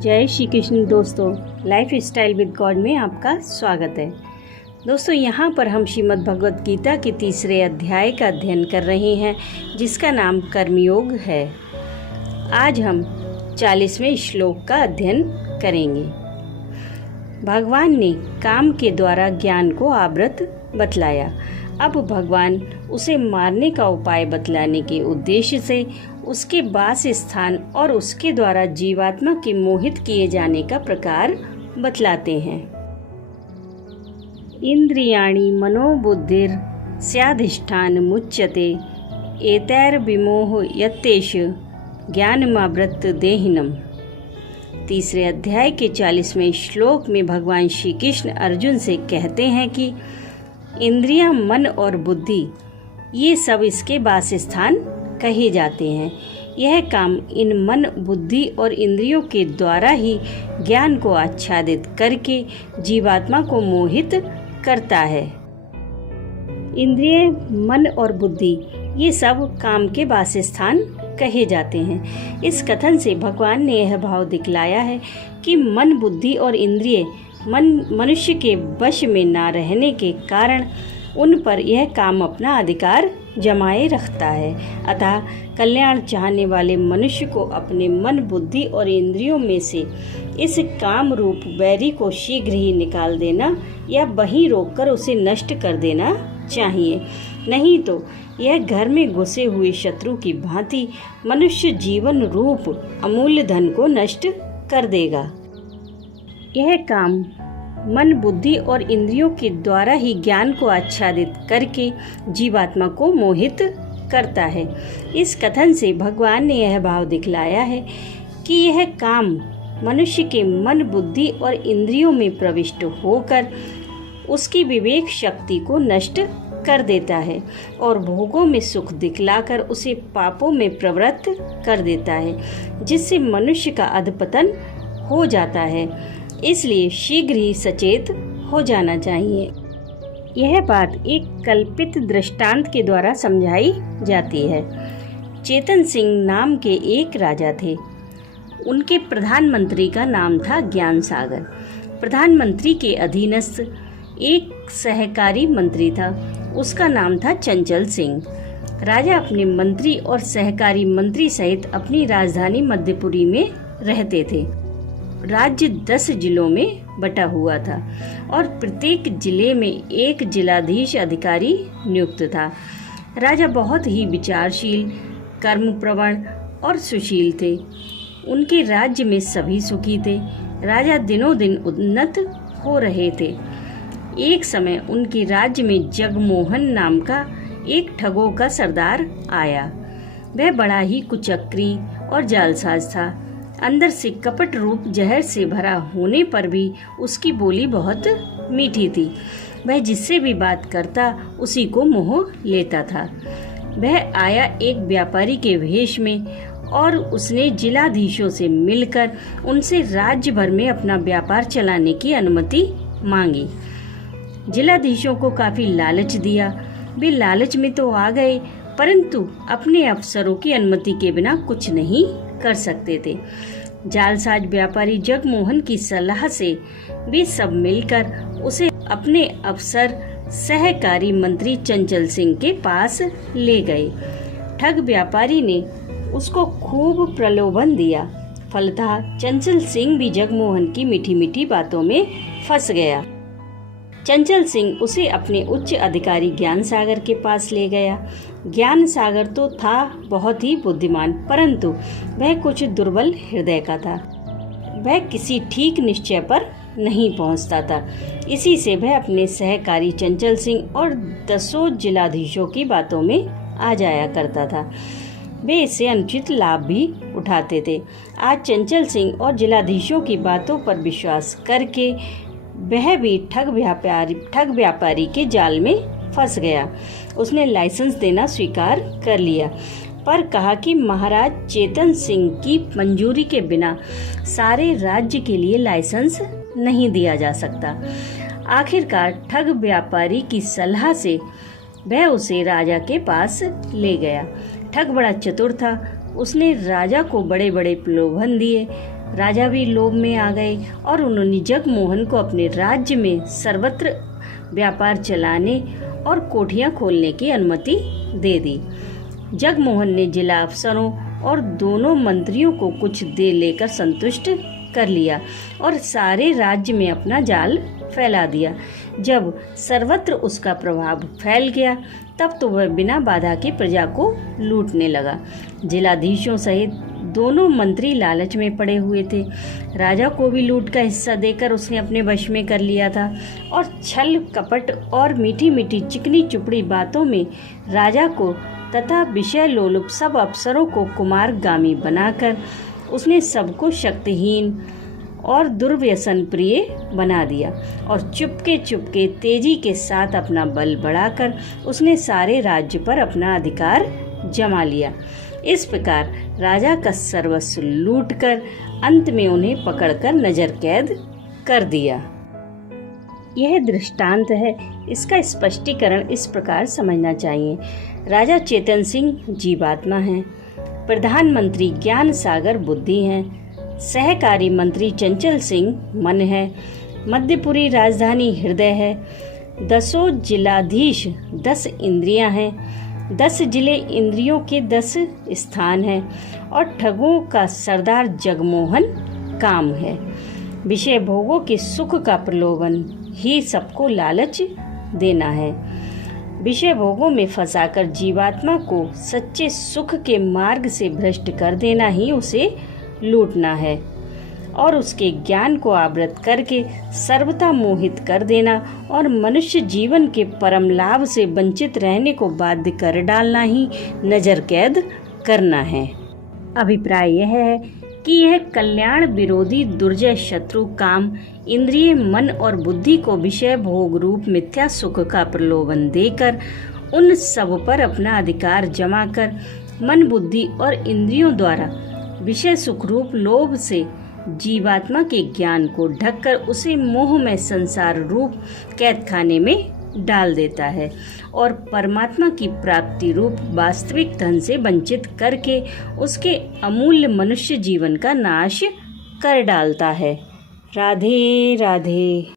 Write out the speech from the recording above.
जय श्री कृष्ण दोस्तों, life style with God में आपका स्वागत है। दोस्तों, यहाँ पर हम श्रीमद् भगवत गीता के तीसरे अध्याय का अध्ययन कर रहे हैं, जिसका नाम कर्मयोग है। आज हम 40वें श्लोक का अध्ययन करेंगे। भगवान ने काम के द्वारा ज्ञान को आवृत बतलाया। अब भगवान उसे मारने का उपाय बतलाने के उद्देश्य से उसके वास स्थान और उसके द्वारा जीवात्मा के मोहित किए जाने का प्रकार बतलाते हैं। इंद्रियाणि मनोबुद्धिर स्याधिष्ठान मुच्यते एतैर विमोह यत्तेष ज्ञानमावृत देहिनम। तीसरे अध्याय के 40वें श्लोक में भगवान श्री कृष्ण अर्जुन से कहते हैं कि इंद्रियां, मन और बुद्धि ये सब इसके वासस्थान कहे जाते हैं। यह काम इन मन, बुद्धि और इंद्रियों के द्वारा ही ज्ञान को आच्छादित करके जीवात्मा को मोहित करता है। इंद्रिय, मन और बुद्धि ये सब काम के वासस्थान कहे जाते हैं। इस कथन से भगवान ने यह भाव दिखलाया है कि मन, बुद्धि और इंद्रिय मनुष्य के वश में ना रहने के कारण उन पर यह काम अपना अधिकार जमाए रखता है। अतः कल्याण चाहने वाले मनुष्य को अपने मन, बुद्धि और इंद्रियों में से इस काम रूप बैरी को शीघ्र ही निकाल देना या वहीं रोककर उसे नष्ट कर देना चाहिए। नहीं तो यह घर में घुसे हुए शत्रु की भांति मनुष्य जीवन रूप अमूल्य धन को नष्ट कर देगा। यह काम मन, बुद्धि और इंद्रियों के द्वारा ही ज्ञान को आच्छादित करके जीवात्मा को मोहित करता है। इस कथन से भगवान ने यह भाव दिखलाया है कि यह काम मनुष्य के मन, बुद्धि और इंद्रियों में प्रविष्ट होकर उसकी विवेक शक्ति को नष्ट कर देता है और भोगों में सुख दिखलाकर उसे पापों में प्रवृत्त कर देता है, जिससे मनुष्य का अधपतन हो जाता है। इसलिए शीघ्र ही सचेत हो जाना चाहिए। यह बात एक कल्पित दृष्टांत के द्वारा समझाई जाती है। चेतन सिंह नाम के एक राजा थे। उनके प्रधानमंत्री का नाम था ज्ञान सागर। प्रधानमंत्री के अधीनस्थ एक सहकारी मंत्री था, उसका नाम था चंचल सिंह। राजा अपने मंत्री और सहकारी मंत्री सहित अपनी राजधानी मध्यपुरी में रहते थे। राज्य 10 जिलों में बटा हुआ था और प्रत्येक जिले में एक जिलाधीश अधिकारी नियुक्त था। राजा बहुत ही विचारशील, कर्मप्रवण और सुशील थे। उनके राज्य में सभी सुखी थे। राजा दिनों दिन उन्नत हो रहे थे। एक समय उनके राज्य में जगमोहन नाम का एक ठगों का सरदार आया। वह बड़ा ही कुचक्री और जालसाज था। अंदर से कपट रूप जहर से भरा होने पर भी उसकी बोली बहुत मीठी थी। वह जिससे भी बात करता उसी को मोह लेता था। वह आया एक व्यापारी के वेश में और उसने जिलाधीशों से मिलकर उनसे राज्य भर में अपना व्यापार चलाने की अनुमति मांगी। जिलाधीशों को काफी लालच दिया। वे लालच में तो आ गए, परंतु अपने अफसरों की अनुमति के बिना कुछ नहीं कर सकते थे। जालसाज व्यापारी जगमोहन की सलाह से वे सब मिलकर उसे अपने अफसर सहकारी मंत्री चंचल सिंह के पास ले गए। ठग व्यापारी ने उसको खूब प्रलोभन दिया। फलतः चंचल सिंह भी जगमोहन की मीठी मीठी बातों में फंस गया। चंचल सिंह उसे अपने उच्च अधिकारी ज्ञान सागर के पास ले गया। ज्ञान सागर तो था बहुत ही बुद्धिमान, परंतु वह कुछ दुर्बल हृदय का था। वह किसी ठीक निश्चय पर नहीं पहुंचता था। इसी से वह अपने सहकारी चंचल सिंह और 10 जिलाधीशों की बातों में आ जाया करता था। वे इससे अनुचित लाभ भी उठाते थे। आज चंचल सिंह और जिलाधीशों की बातों पर विश्वास करके वह भी ठग व्यापारी के जाल में फंस गया। उसने लाइसेंस देना स्वीकार कर लिया, पर कहा कि महाराज चेतन सिंह की मंजूरी के बिना सारे राज्य के लिए लाइसेंस नहीं दिया जा सकता। आखिरकार ठग व्यापारी की सलाह से वह उसे राजा के पास ले गया। ठग बड़ा चतुर था। उसने राजा को बड़े बड़े प्रलोभन दिए। राजा भी लोभ में आ गए और उन्होंने जगमोहन को अपने राज्य में सर्वत्र व्यापार चलाने और कोठियां खोलने की अनुमति दे दी। जगमोहन ने जिला अफसरों और दोनों मंत्रियों को कुछ दे लेकर संतुष्ट कर लिया और सारे राज्य में अपना जाल फैला दिया। जब सर्वत्र उसका प्रभाव फैल गया तब तो वह बिना बाधा के प्रजा को लूटने लगा। जिलाधीशों सहित दोनों मंत्री लालच में पड़े हुए थे। राजा को भी लूट का हिस्सा देकर उसने अपने वश में कर लिया था और छल कपट और मीठी मीठी चिकनी चुपड़ी बातों में राजा को तथा विषय लोलुप सब अफसरों को कुमारगामी बनाकर उसने सबको शक्तिहीन और दुर्व्यसन प्रिय बना दिया और चुपके चुपके तेजी के साथ अपना बल बढ़ाकर उसने सारे राज्य पर अपना अधिकार जमा लिया। इस प्रकार राजा का सर्वस्व लूटकर अंत में उन्हें पकड़कर नजर कैद कर दिया। यह दृष्टांत है। इसका स्पष्टीकरण इस प्रकार समझना चाहिए। राजा चेतन सिंह जीवात्मा हैं, प्रधानमंत्री ज्ञान सागर बुद्धि हैं, सहकारी मंत्री चंचल सिंह मन है, मध्यपुरी राजधानी हृदय है, 10 जिलाधीश 10 इंद्रियां हैं, 10 जिले इंद्रियों के 10 स्थान हैं और ठगों का सरदार जगमोहन काम है। विषय भोगों के सुख का प्रलोभन ही सबको लालच देना है। विषय भोगों में फंसाकर जीवात्मा को सच्चे सुख के मार्ग से भ्रष्ट कर देना ही उसे लूटना है और उसके ज्ञान को आवृत करके सर्वथा मोहित कर देना और मनुष्य जीवन के परम लाभ से वंचित रहने को बाध्य कर डालना ही नजर कैद करना है। अभिप्राय यह है कि यह कल्याण विरोधी दुर्जय शत्रु काम इंद्रिय मन और बुद्धि को विषय भोग रूप मिथ्या सुख का प्रलोभन देकर उन सब पर अपना अधिकार जमा कर मन बुद्धि और इंद्रियों द्वारा विषय सुख रूप लोभ से जीवात्मा के ज्ञान को ढककर उसे मोह में संसार रूप कैदखाने में डाल देता है और परमात्मा की प्राप्ति रूप वास्तविक धन से वंचित करके उसके अमूल्य मनुष्य जीवन का नाश कर डालता है। राधे राधे।